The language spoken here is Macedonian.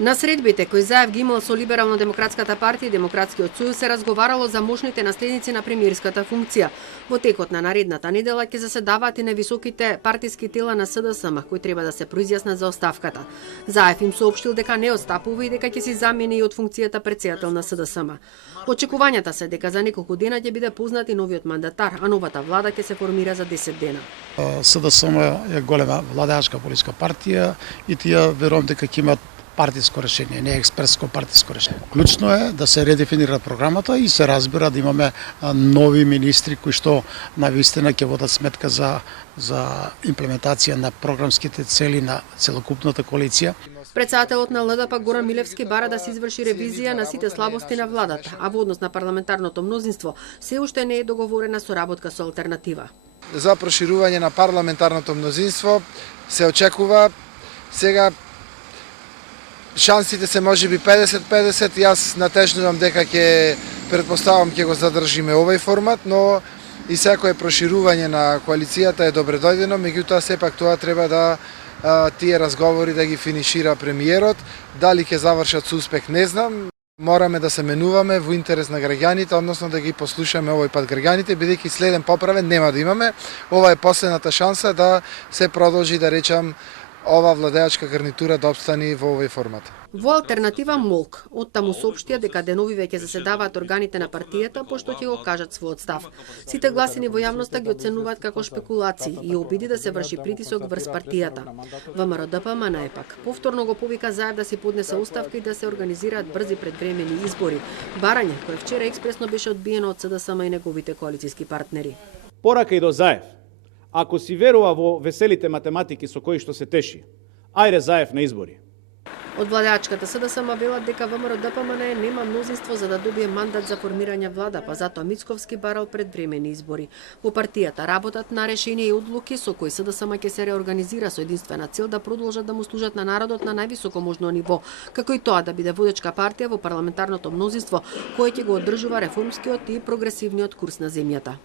На средбите кои Заев ги имал со Либерално-демократската партија и Демократскиот сојуз се разговарало за можните наследници на премиерската функција. Во текот на наредната недела ќе заседаваат и највисоките партиски тела на СДСМ, кои треба да се произјаснат за оставката. Заев им соопштил дека не отстапува и дека ќе се замени и од функцијата претседател на СДСМ. Очекувањата се дека за неколку дена ќе биде познат и новиот мандатар, а новата влада ќе се формира за 10 дена. СДСМ е голема владеачка политичка партија и тие верувам дека ќе имат партиско решение, не експреско партиско решение. Клучно е да се редефинира програмата и се разбира да имаме нови министри кои што навистина ќе водат сметка за имплементација на програмските цели на целокупната коалиција. Председателот на ЛДП Горан Милевски бара да се изврши ревизија на сите слабости на владата, а во однос на парламентарното мнозинство се уште не е договорена соработка со алтернатива. За проширување на парламентарното мнозинство се очекува сега шансите се можеби 50-50, јас натежнувам дека предпоставам ќе го задржиме овој формат, но и секое проширување на коалицијата е добре дојдено, меѓутоа сепак тоа треба да тие разговори да ги финишира премиерот, дали ќе завршат со успех не знам. Мораме да се менуваме во интерес на граѓаните, односно да ги послушаме овој пат граѓаните, бидејќи следен поправен нема да имаме. Ова е последната шанса да се продолжи, да речам, ова владеачка гарнитура да обстани во овој формат. Во алтернатива МОЛК, оттаму соопштија дека денови веќе заседаваат органите на партијата пошто ќе го кажат својот став. Сите гласини во јавноста ги оценуваат како шпекулации и обиди да се врши притисок врз партијата. ВМРО-ДПМН наепак повторно го повика Заев да си поднесе оставка и да се организираат брзи предвремени избори. Барање кое вчера експресно беше одбиено од СДСМ и неговите коалициски партнери. Порака и до Заев. Ако си верува во веселите математики со кои што се теши, ајде Заев на избори. Од владеачката СДСМ велат дека ВМРО-ДПМН нема мнозинство за да добие мандат за формирање влада, па затоа Мицковски барал предвремени избори. Во партијата работат на решение и одлуки со кои СДСМ ќе се реорганизира со единствена цел да продолжат да му служат на народот на највисоко можно ниво, како и тоа да биде водечка партија во парламентарното мнозинство, кое ќе го одржува реформскиот и прогресивниот курс на земјата.